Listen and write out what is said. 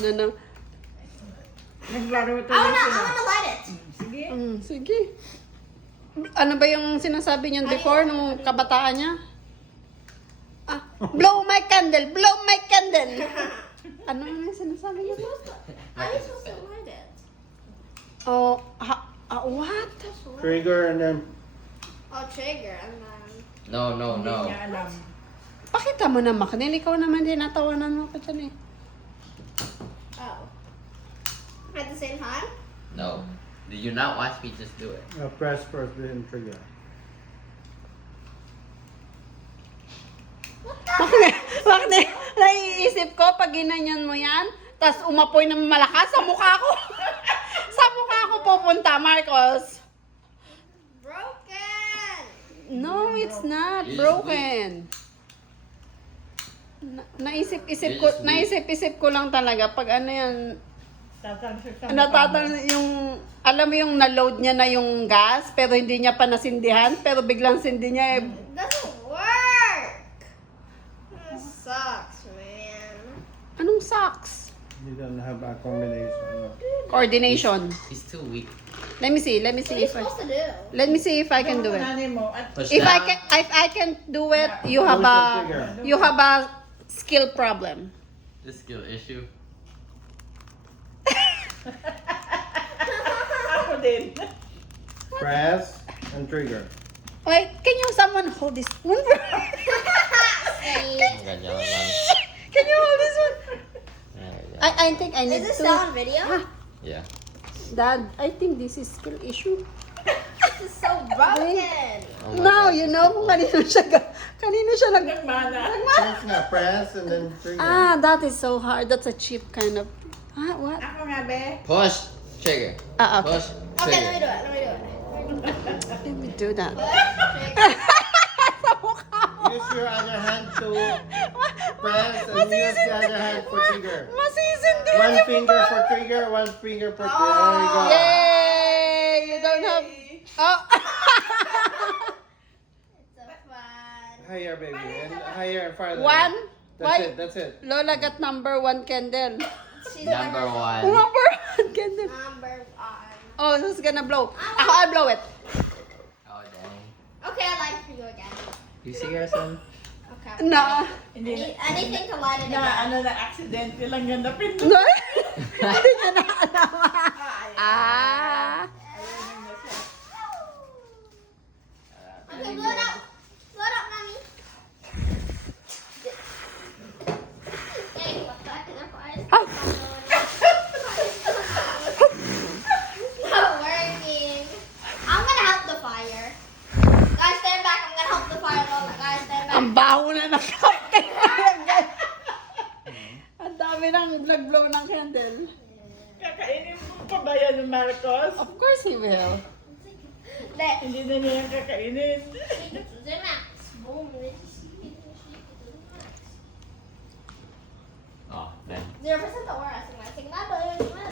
na ng... Naglaro ito I wanna light it. Sige. Sige. Ano ba yung sinasabi niyan before nung kabataan niya? Ah, blow my candle! Blow my candle! Ano yung sinasabi niya? How are you supposed to light it? Oh, what? Trigger and then Oh, trigger and then. No, no, Hindi no. niya alam. Pakita mo na, Macnil. Ikaw naman din natawanan mo ko dyan eh. Oh. At the same time? No. Did you not watch me just do it? press first then trigger. Macnil, naiisip ko pag ginanyan mo yan, tas umapoy ng malakas sa mukha ko. Sa mukha ko pupunta, Marcos. Broken! No, it's not It's broken. Naisip-isip ko lang talaga pag ano yan, Tatalsik sa yung, alam mo yung na-load niya na yung gas, pero hindi niya pa nasindihan, pero biglang sindi niya eh. Doesn't work! This sucks, man. Anong sucks? You don't have a combination. Coordination. He's too weak. Let me see What are you if I, supposed to do? let me see if I can do it. Nanay mo at Push If down. I can do it, you have a skill problem. This skill issue. ako din. Press and trigger. Wait, can you someone hold this one? Ganyan lang. Can you hold this one? There you go. I think I need Is this to. still on video? Yeah. Dad, I think this is skill issue. This is so broken. Oh my Now God. you know kung kanino siya nag... Nagmana. Press nga, press and then trigger. Ah, that is so hard. That's a cheap kind of... Ah, what? Ako nga, be. Push. Trigger. Ah, okay. Push. Okay, Trigger. let me do it. Let me do that. Trigger. Sa mukha mo. Use your other hand to press and use the other hand for trigger. Masisindi One yung finger mukha for mo. trigger, one finger for trigger. There you go. Yay! You don't have... Oh! It's a fun. Higher, baby. And higher and farther. One? That's Why? it, that's it. Lola got number 1 candle. She's Number one. Number 1 candle. Number one. Oh, who's gonna blow? Ako, I'll blow it. Oh, dang. Okay, I light it for you again. You see your son? Okay. No. Anything to light it Na, again. ano na, accidente lang yan napindot. No. Hindi niya na alam. Ah. Okay, blow it up. Blow it up, mommy. Hey, what the heck is our fire? Ah. It's not working. I'm gonna help the fire. Guys, stand back. I'm gonna help the fire. Guys, stand back. Ang baho na ng candle. Ang dami nang nag-blow ng candle. Kakainin mo pa ba yan, Marcos? Of course he will. There. Hindi na niya yung kakainin. Zemax. Boom. Oh, dang. 0% the aura. So I'm gonna take my balloon.